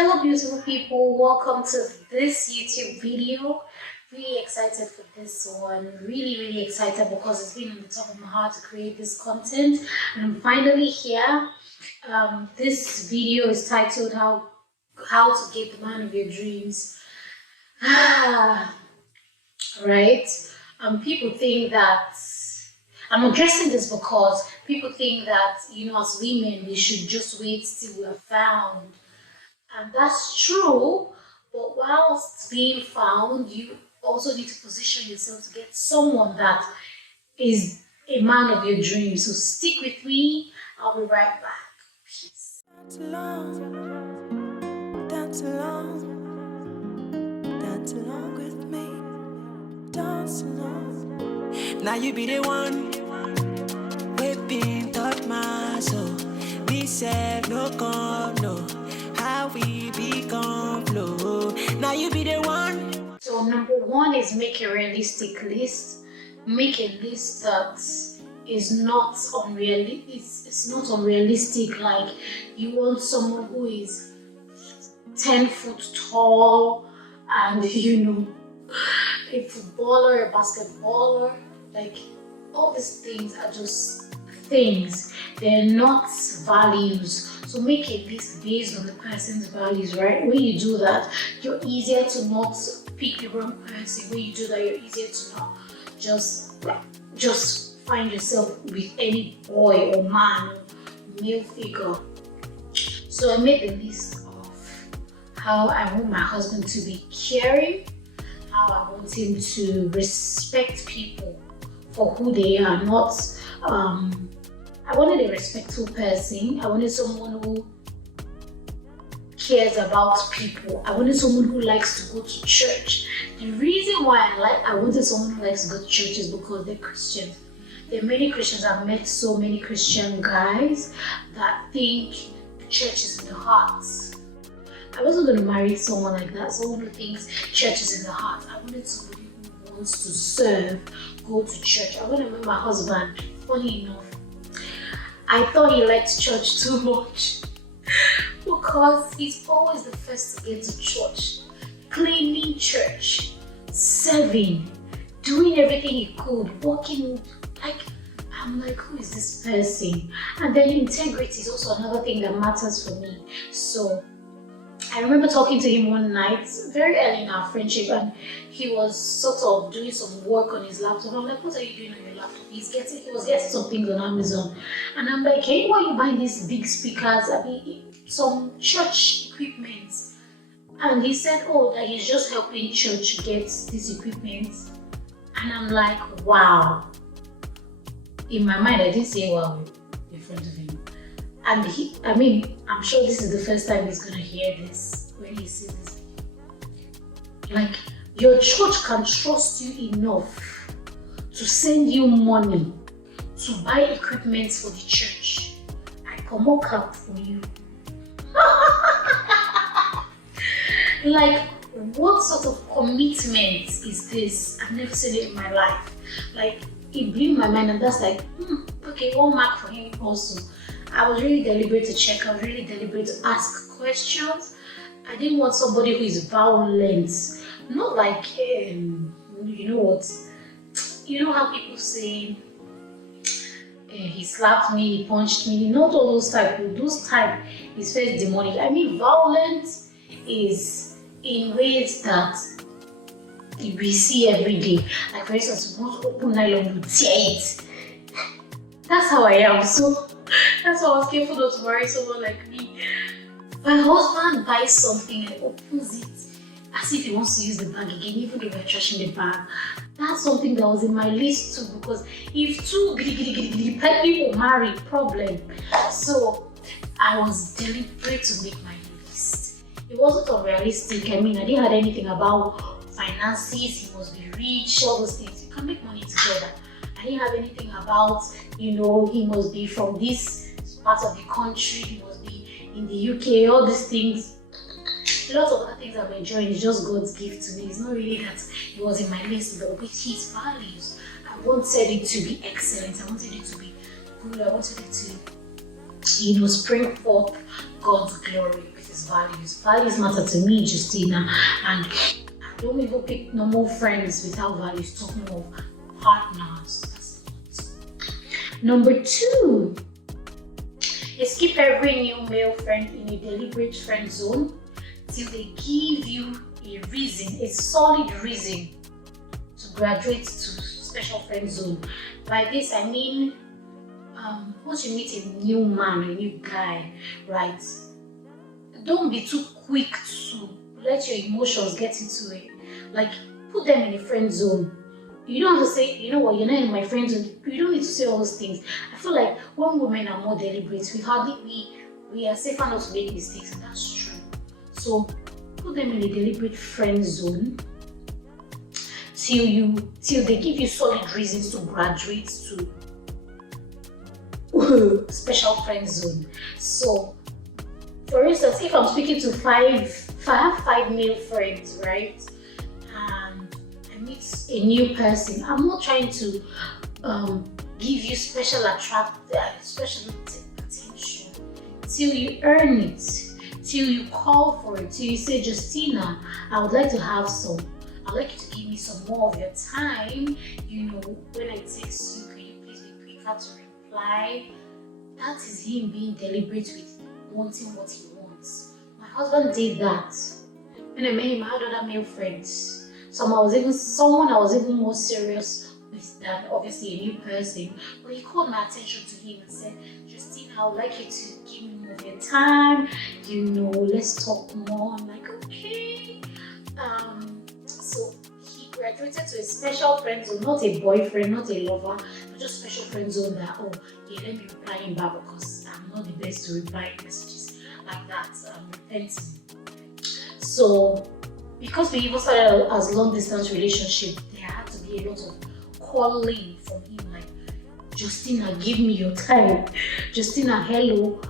Hello beautiful people, welcome to this YouTube video. Really excited for this one, really excited because it's been on the top of my heart to create this content and I'm finally here. This video is titled how to get the man of your dreams. Right? People think that I'm addressing this because people think that, as women, we should just wait till we're found. And that's true, but whilst being found, you also need to position yourself to get someone that is a man of your dreams. So stick with me, I'll be right back. Peace. Dance along, dance along, dance along with me, dance along. Now you be the one, whipping touch my soul. Me say no come, no. How we become flow. Now you be the one. So number one is make a realistic list. Make a list that is not unrealistic. It's not unrealistic. Like you want someone who is 10 foot tall and a footballer, a basketballer. Like all these things are just things. They're not values. So make a list based on the person's values, right? When you do that, you're easier to not pick the wrong person. When you do that, you're easier to not just find yourself with any boy or man or male figure. So I made the list of how I want my husband to be caring, how I want him to respect people for who they are, not I wanted a respectful person. I wanted someone who cares about people. I wanted someone who likes to go to church. The reason why I wanted someone who likes to go to church is because they're Christians. There are many Christians. I've met so many Christian guys that think church is in the heart. I wasn't going to marry someone like that, someone who thinks church is in the heart. I wanted somebody who wants to serve, go to church. I want to meet my husband. Funny enough, I thought he liked church too much because he's always the first to get to church, cleaning church, serving, doing everything he could, working. I'm like, who is this person? And then integrity is also another thing that matters for me. So I remember talking to him one night, very early in our friendship, and he was sort of doing some work on his laptop. I'm like, what are you doing on your laptop? He was getting some things on Amazon. And I'm like, hey, why are you buying these big speakers? I mean, some church equipment. And he said, oh, that he's just helping church get this equipment. And I'm like, wow. In my mind, I didn't say wow in front of him. And I'm sure this is the first time he's gonna hear this when he sees this. Like, your church can trust you enough to send you money to buy equipment for the church. I come up clap for you. Like, what sort of commitment is this? I've never seen it in my life. Like, it blew my mind, and that's like, okay, 1 mark for him also. I was really deliberate to check. I was really deliberate to ask questions. I didn't want somebody who is violent. Not like, you know what? You know how people say, he slapped me, he punched me. Not all those type. Those type is first demonic. I mean, violent is in ways that we see every day. Like, for instance, you want to open nylon, you tear it. That's how I am. So that's why I was careful not to marry someone like me. My husband buys something and opens it as if he wants to use the bag again, even though we're trashing the bag. That's something that was in my list too, because if two people marry, problem. So I was deliberate to make my list. It wasn't unrealistic. I didn't have anything about finances, he must be rich, all those things. You can make money together. I didn't have anything about, he must be from this part of the country, he must be in the UK, all these things. A lot of other things I'm enjoying is just God's gift to me. It's not really that it was in my list, but with his values. I wanted it to be excellent. I wanted it to be good. I wanted it to, spring forth God's glory with his is values. Values matter to me, Justina, and I don't even pick normal friends without values, talking of partners. That's not. Number 2 is keep every new male friend in a deliberate friend zone till they give you a reason, a solid reason to graduate to special friend zone. By this I mean, once you meet a new man, a new guy, right? Don't be too quick to let your emotions get into it. Like, put them in a friend zone. You don't have to say, you know what, you're not in my friend zone. You don't need to say all those things. I feel like when women are more deliberate, we are safer not to make mistakes, and that's true. So put them in a deliberate friend zone till they give you solid reasons to graduate to special friend zone. So, for instance, if I'm speaking to if I have 5 male friends, right, and I meet a new person, I'm not trying to give you special attention till you earn it, till you call for it, till you say, Justina, I would like to have some. I'd like you to give me some more of your time. You know, when I text you, can you please be quicker to reply? That is him being deliberate with wanting what he wants. My husband did that. When I met him, I had other male friends. Someone I was even more serious with than obviously a new person. But he called my attention to him and said, Justine, I would like you to give me more of your time. You know, let's talk more. I'm like, okay. So he graduated to a special friend zone, not a boyfriend, not a lover, but just special friend zone that, oh, yeah, let me reply him back because I'm not the best to reply messages like that. I'm repenting. So, because we even started as long distance relationship, there had to be a lot of calling from him, like, Justina, give me your time. Justina, hello.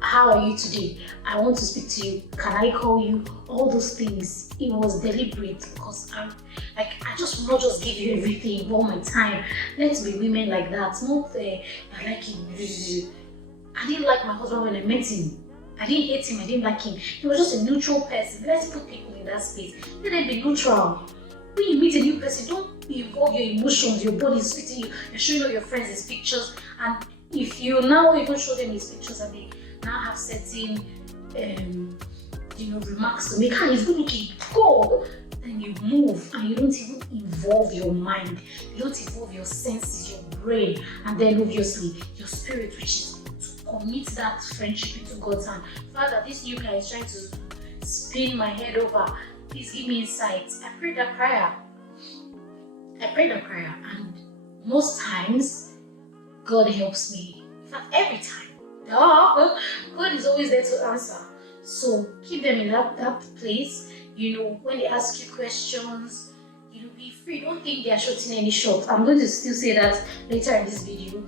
How are you today? I want to speak to you. Can I call you? All those things. It was deliberate because I just will not just give you everything, all my time. Let's be women like that. Not I like him. I didn't like my husband when I met him. I didn't hate him. I didn't like him. He was just a neutral person. Let's put people in that space. Let them be neutral. When you meet a new person, don't involve your emotions. Your body is sweating you. You're showing all your friends his pictures, and if you now even show them his pictures and they now have certain remarks to make, he's good looking, go, then you move and you don't even involve your mind, you don't involve your senses, your brain, and then obviously your spirit, which is to commit that friendship into God's hand. Father, this new guy is trying to spin my head over, please give me insight. I prayed that prayer, and most times God helps me. In fact, every time. God is always there to answer. So keep them in that place. You know, when they ask you questions, you know, be free. Don't think they are shooting any shots. I'm going to still say that later in this video.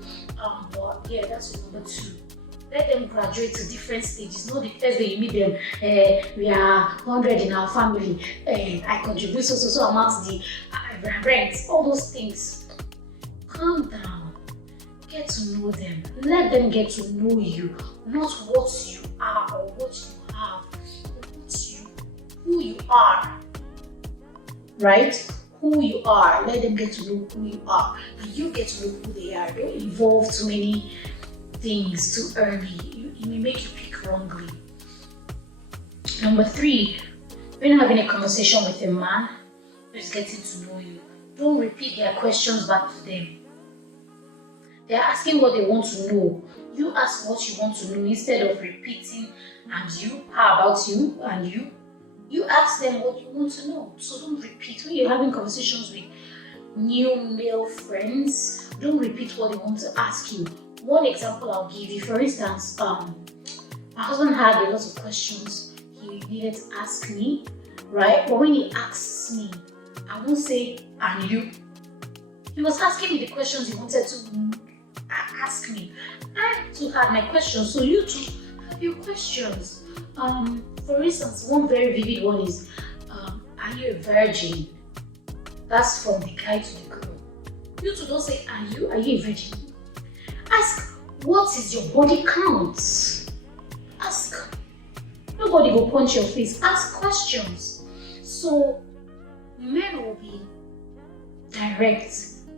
But yeah, that's number 2. Let them graduate to different stages. Not the first day you meet them, we are 100 in our family. I contribute so amount to the rent. All those things. Calm down. Get to know them. Let them get to know you, not what you are or what you have, but who you are. Right? Who you are. Let them get to know who you are, and you get to know who they are. Don't involve too many things too early. It may make you pick wrongly. Number 3, when you're having a conversation with a man who's getting to know you, don't repeat their questions back to them. They're asking what they want to know. You ask what you want to know instead of repeating, and you, how about you, and you. You ask them what you want to know. So don't repeat. When you're having conversations with new male friends, don't repeat what they want to ask you. One example I'll give you, for instance, my husband had a lot of questions he needed to ask me, right? But when he asks me, I won't say, and you. He was asking me the questions he wanted to ask me. I too had my questions, so you too have your questions. For instance, one very vivid one is, are you a virgin? That's from the guy to the girl. You too don't say, are you a virgin? Ask, what is your body count? Ask. Nobody nobody will punch your face. Ask questions. So men will be direct.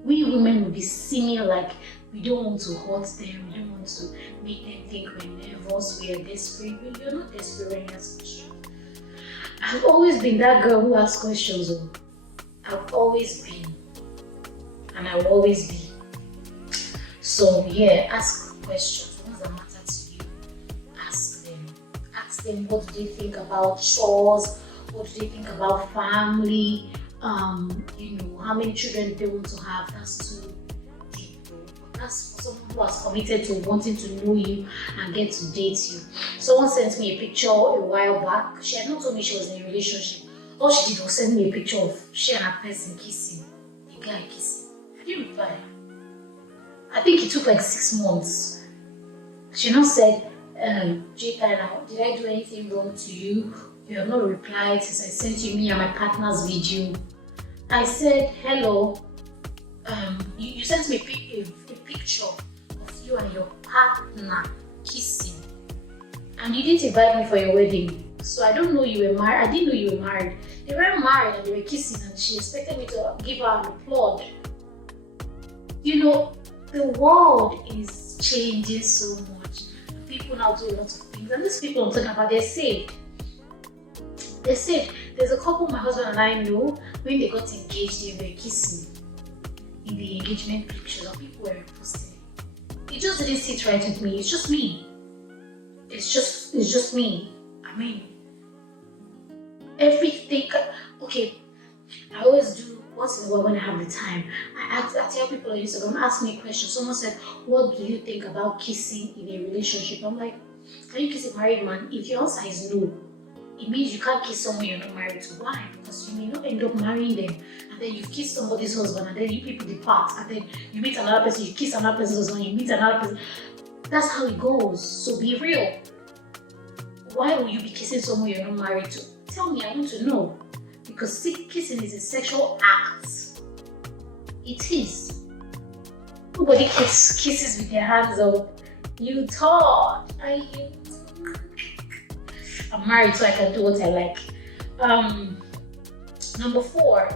We women will be seeming like we don't want to hurt them, we don't want to make them think we're nervous, we are desperate. But you're not desperate when you ask questions. I've always been that girl who asks questions. I've always been, and I will always be. So yeah, ask questions. Ones that matter to you, ask them. Ask them what do they think about chores, what do they think about family, how many children they want to have. That's too deep, bro. That's for someone who has committed to wanting to know you and get to date you. Someone sent me a picture a while back. She had not told me she was in a relationship. All she did was send me a picture of she and her person kissing. The guy kissing. I didn't reply. I think it took like 6 months. She now said, Thyna, did I do anything wrong to you? You have not replied since I sent you me and my partner's video. I said, hello. You sent me a picture of you and your partner kissing. And you didn't invite me for your wedding. So I don't know you were married. I didn't know you were married. They were married and they were kissing and she expected me to give her an applaud. You know, the world is changing so much. People now do a lot of things. And these people I'm talking about, they're saved. They're saved. There's a couple my husband and I know, when they got engaged, they were kissing in the engagement pictures and people were posting. It just didn't sit right with me. It's just me. It's just me. I mean, everything. Okay, I always do once in a while when I have the time. I tell people on Instagram, ask me a question. Someone said, what do you think about kissing in a relationship? I'm like, can you kiss a married man? If your answer is no, it means you can't kiss someone you're not married to. Why? Because you may not end up marrying them. And then you've kissed somebody's husband, and then you people depart, and then you meet another person, you kiss another person's husband, you meet another person. That's how it goes. So be real. Why will you be kissing someone you're not married to? Tell me, I want to know. Because kissing is a sexual act. It is. Nobody kisses with their hands up. You thought. I'm married, so I can do what I like. Number 4,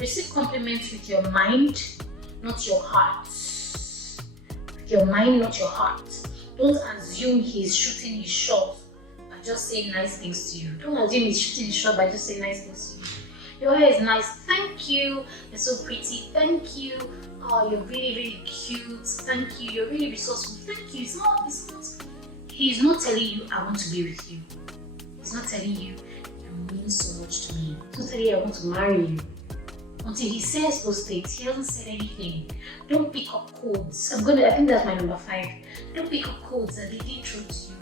receive compliments with your mind, not your heart. With your mind, not your heart. Don't assume he's shooting his shot by just saying nice things to you. Don't assume he's shooting his shot by just saying nice things to you. Your hair is nice, thank you. You're so pretty, thank you. Oh, you're really, really cute, thank you. You're really resourceful, thank you. He's not telling you, I want to be with you. He's not telling you, you mean so much to me. He's not telling you, I want to marry you. Until he says those things, he hasn't said anything. Don't pick up codes. I think that's my number 5. Don't pick up codes that they didn't throw to you.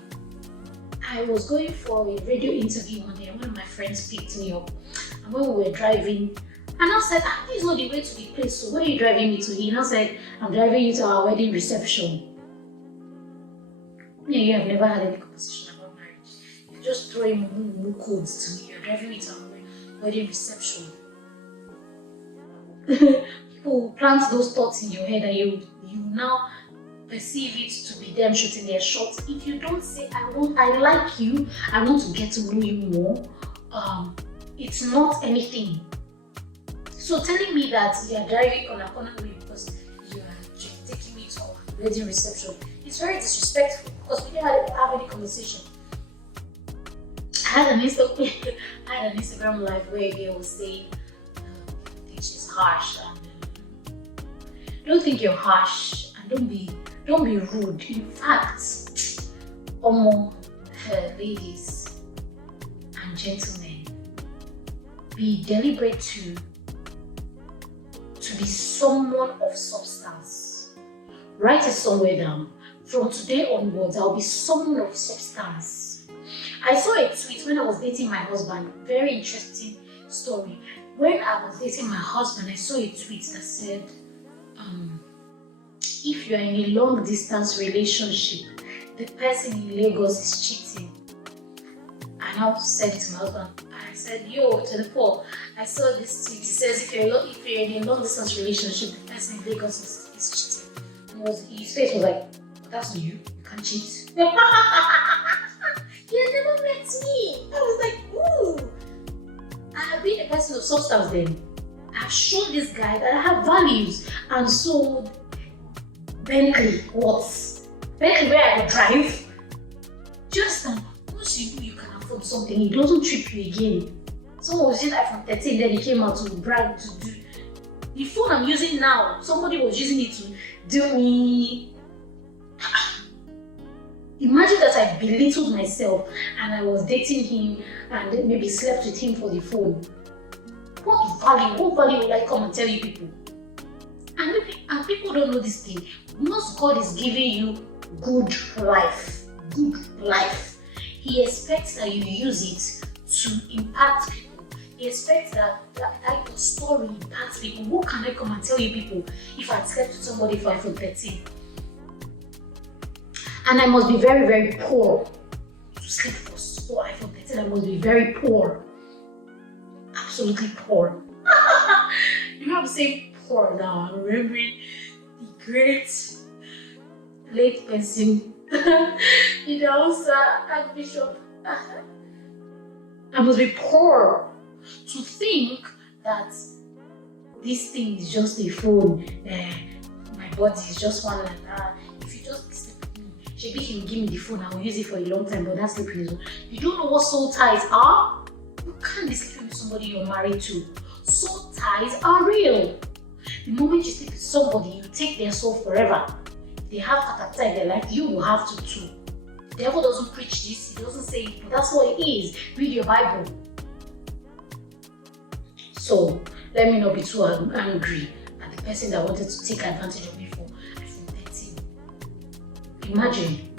I was going for a radio interview one day and one of my friends picked me up. And when we were driving, and I said, this is not the way to the place, so where are you driving me to? He now said, I'm driving you to our wedding reception. You have never had any conversation about marriage. You're just throwing codes to me. You're driving me to our wedding reception. People plant those thoughts in your head and you now perceive it to be them shooting their shots. If you don't say, I like you, I want to get to know you more, it's not anything. So telling me that you are driving on a corner way because you are taking me to our wedding reception, it's very disrespectful because we didn't have any conversation. I had an Instagram live where a girl was saying, I think she's harsh, and don't think you're harsh, and don't be rude. In fact, ladies and gentlemen, be deliberate to be someone of substance. Write it somewhere down. From today onwards, I'll be someone of substance. I saw a tweet when I was dating my husband. Very interesting story. When I was dating my husband, I saw a tweet that said, if you are in a long distance relationship, the person in Lagos is cheating. I now said to my husband, I said, yo, 24, I saw this tweet. It says if you're in a long distance relationship, the person in Lagos is cheating. And his face was like, that's not you. You can't cheat. He had never met me. I was like, ooh. I have been a person of substance then. I've shown this guy that I have values. And so, Bentley, what? Bentley where I could drive? Just once you know you can afford something, it doesn't trip you again. Someone was using iPhone 13, then he came out to brag to do. The phone I'm using now, somebody was using it to do me. Imagine that I belittled myself and I was dating him and maybe slept with him for the phone. What value will I come and tell you people? And people don't know this thing. Once God is giving you good life, He expects that you use it to impact people. He expects that your story impacts people. What can I come and tell you people if I slept with somebody for iPhone 13? And I must be very, very poor to sleep for iPhone 13. I must be very poor. Absolutely poor. You know I'm saying poor now. I'm remembering the great late person in the house, Archbishop. I must be poor to think that this thing is just a phone. My body is just one like that. If you just sleep with me, maybe he will give me the phone. I will use it for a long time, but that's sleeping is. You don't know what soul ties are. You can't be sleeping with somebody you're married to. Soul ties are real. The moment you sleep with somebody, you take their soul forever. If they have character in their life, you will have to too. The devil doesn't preach this, he doesn't say it, but that's what it is. Read your Bible. So, let me not be too angry at the person that wanted to take advantage of me for iPhone 13. Imagine.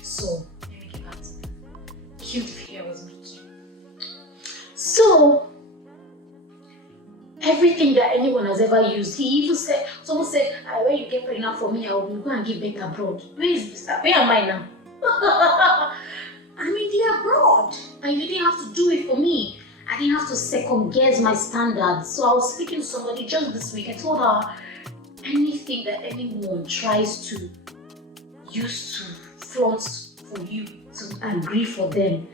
So, let me get back to the cute video I was making. So, everything that anyone has ever used, he even said, someone said, when you get pregnant for me, I will go and give birth abroad. Where is this? Where am I now? I'm in the abroad. And you didn't have to do it for me. I didn't have to second guess my standards. So I was speaking to somebody just this week. I told her, anything that anyone tries to use to flaunt for you, to agree for them,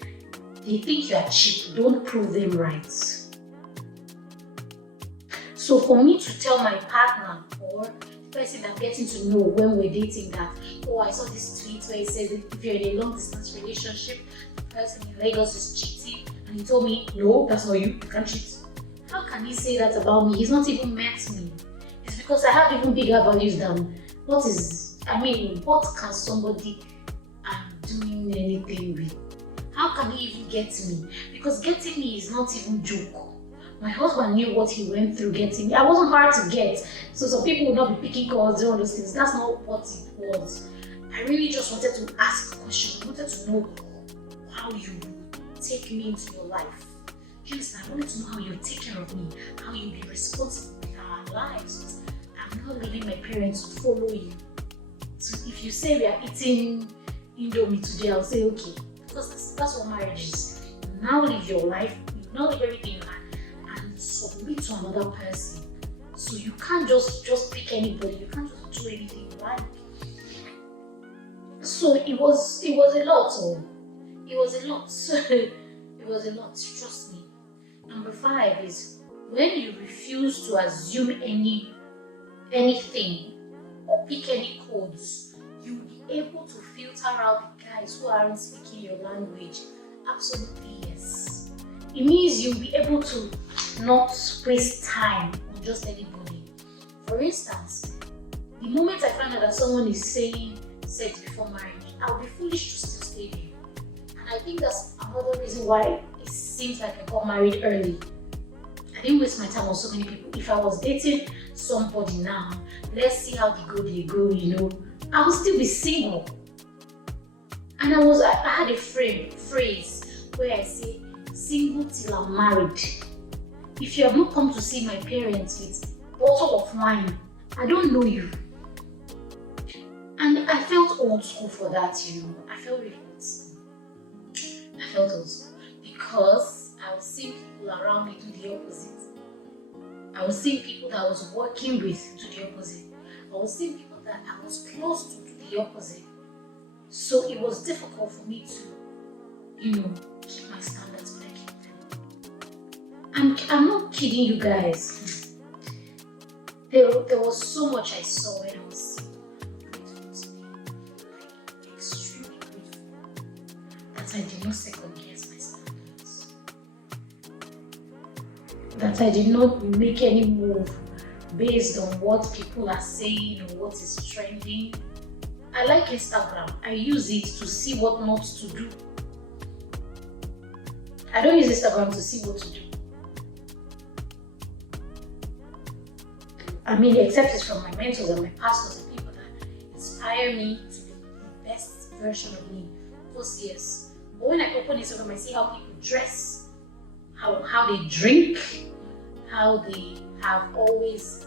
they think you are cheap. Don't prove them right. So for me to tell my partner or the person I'm getting to know when we're dating that, oh, I saw this tweet where it says that if you're in a long distance relationship, the person in Lagos is cheating, and he told me, no, that's not you, you can't cheat. How can he say that about me? He's not even met me. It's because I have even bigger values than what can somebody I'm doing anything with? How can he even get me? Because getting me is not even joke. My husband knew what he went through getting me. I wasn't hard to get. So some people would not be picking calls, doing all those things. That's not what it was. I really just wanted to ask a question. I wanted to know how you take me into your life. You understand? I wanted to know how you take care of me, how you be responsible with our lives. I'm not leaving my parents to follow you. So if you say we are eating Indomie today, I'll say okay. Because that's what marriage is. You now live your life, you now live everything you have, and submit to another person. So you can't just pick anybody, you can't just do anything you like. So it was a lot. It was a lot. It was a lot, trust me. Number 5 is when you refuse to assume anything or pick any codes, you'll be able to filter out the guys who aren't speaking your language. Absolutely yes. It means you'll be able to not waste time on just anybody. For instance, the moment I find out that someone is saying sex before marriage, I'll be foolish to still stay there. And I think that's another reason why it seems like I got married early. I didn't waste my time on so many people. If I was dating somebody now, let's see how they go, I would still be single. And I had a phrase where I say, single till I'm married. If you have not come to see my parents with a bottle of wine, I don't know you. And I felt old school for that, I felt really old school. I felt old school because I was seeing people around me do the opposite. I was seeing people that I was working with do the opposite. I was seeing people that I was close to do the opposite. So it was difficult for me to, keep my standards, but I kept them. I'm not kidding you guys. There was so much I saw when I was grateful to me, like extremely grateful, that I did not second guess my standards, that I did not make any move based on what people are saying or what is trending. I like Instagram. I use it to see what not to do. I don't use Instagram to see what to do. I mean, except it's from my mentors and my pastors and people that inspire me to be the best version of me. Of course, yes. But when I open Instagram, I see how people dress, how they drink, how they have always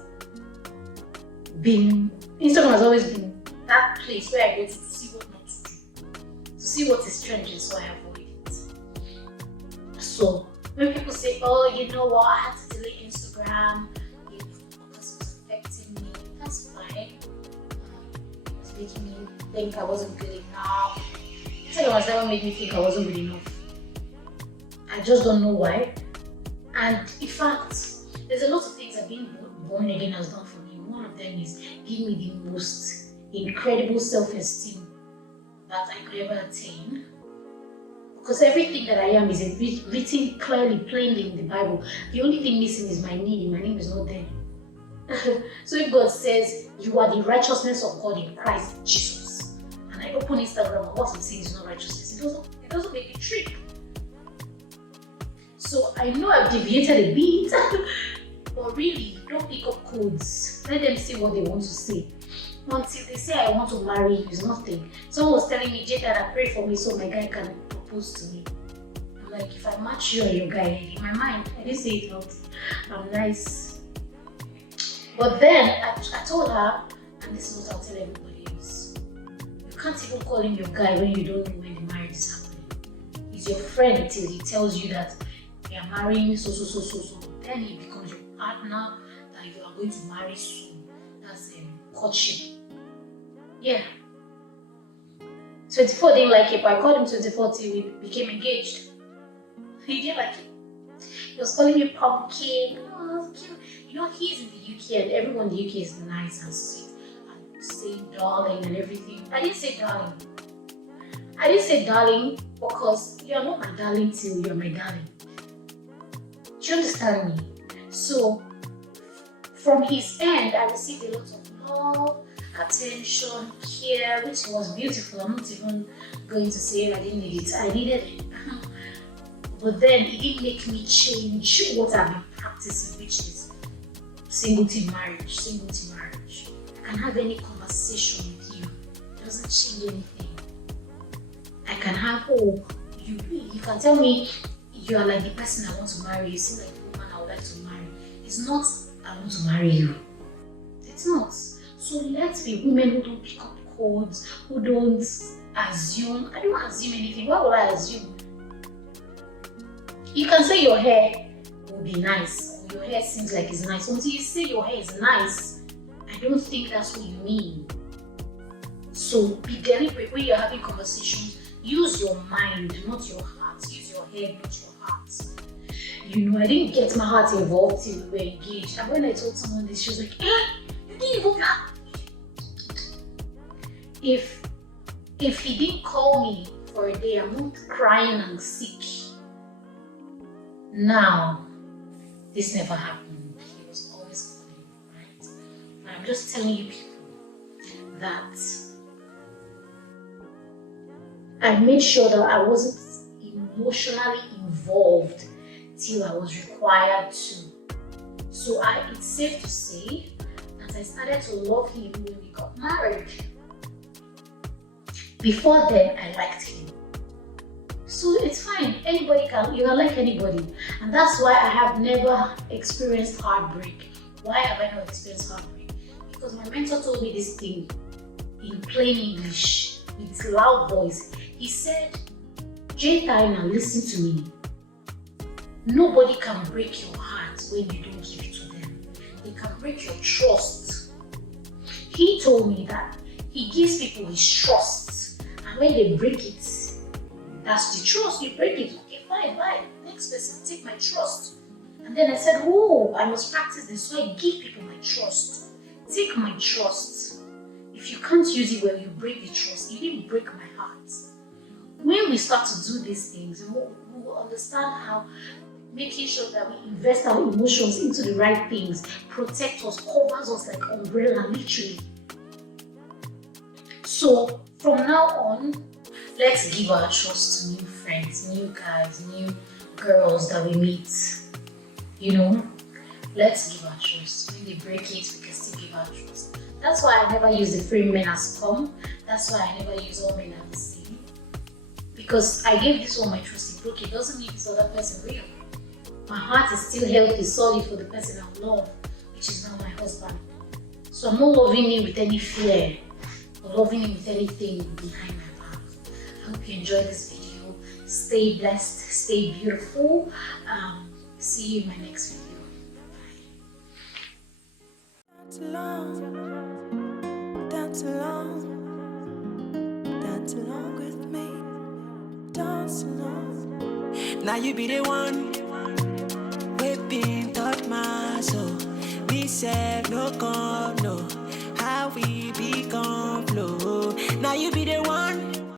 been. Instagram has always been that place where I go to see what not to do, to see what is trending, so I avoid it. So when people say, "Oh, you know what? I had to delete Instagram because it was affecting me," that's fine. It was making me think I wasn't good enough. Instagram has never made me think I wasn't good enough. I just don't know why. And in fact, there's a lot of things that being born again has done for me. One of them is give me the most incredible self-esteem that I could ever attain. Because everything that I am is written clearly, plainly in the Bible. The only thing missing is my name. My name is not there. So if God says, you are the righteousness of God in Christ Jesus, and I open Instagram and what I'm saying is not righteousness, it doesn't make me trick. So I know I've deviated a bit, but really, don't pick up codes. Let them say what they want to say. Until they say I want to marry you is nothing. Someone was telling me, Jada, pray for me so my guy can propose to me. I'm like, if I match you and your guy, in my mind, I didn't say it out. I'm nice. But then I told her, and this is what I'll tell everybody else. You can't even call him your guy when you don't know when the marriage is happening. He's your friend till he tells you that we are marrying so. Then he becomes your partner that you are going to marry soon. That's courtship. Yeah. 24 didn't like it, but I called him 24 till we became engaged. He didn't like it. He was calling me pumpkin. Oh, cute. He's in the UK and everyone in the UK is nice and sweet and saying darling and everything. I didn't say darling. I didn't say darling because you are not my darling till you're my darling. Do you understand me? So, from his end, I received a lot of love, attention, care, which was beautiful. I'm not even going to say I didn't need it. I needed it. But then it didn't make me change what I've been practicing, which is single team marriage. I can have any conversation with you. It doesn't change anything. I can have, you can tell me you are like the person I want to marry. You seem like the woman I would like to marry. It's not I want to marry you. It's not. So let's be women who don't pick up codes, who don't assume. I don't assume anything. Why would I assume? You can say your hair will be nice, or your hair seems like it's nice. Until you say your hair is nice, I don't think that's what you mean. So be deliberate when you're having conversations. Use your mind, not your heart. Use your head, not your heart. I didn't get my heart involved till we were engaged. And when I told someone this, she was like, you didn't even have. If he didn't call me for a day, I'm not crying and sick. Now, this never happened. He was always calling, right? And I'm just telling you people that I made sure that I wasn't emotionally involved till I was required to. So it's safe to say that I started to love him when we got married. Before then, I liked him. So it's fine. You can like anybody. And that's why I have never experienced heartbreak. Why have I not experienced heartbreak? Because my mentor told me this thing in plain English, with loud voice. He said, Thyna, listen to me. Nobody can break your heart when you don't give it to them. They can break your trust. He told me that he gives people his trust. And And when they break it, that's the trust. You break it, okay, fine, bye. Next person, take my trust. And then I said, oh, I must practice this. So I give people my trust. Take my trust. If you can't use it well, you break the trust. You didn't break my heart. When we start to do these things, we will understand how making sure that we invest our emotions into the right things, protect us, covers us like umbrella, literally. So from now on, let's give our trust to new friends, new guys, new girls that we meet. You know, let's give our trust. When they break it, we can still give our trust. That's why I never use the free men as scum. That's why I never use all men as the same. Because I gave this one my trust, it broke. It doesn't mean this other person real. My heart is still healthy, solid for the person I love, which is now my husband. So I'm not loving him with any fear or loving him with anything behind my back. I hope you enjoyed this video. Stay blessed, stay beautiful. See you in my next video. Dance along with me, dance along. Now you be the one, whipping thought my soul. We said no come, no, how we become flow. Now you be the one.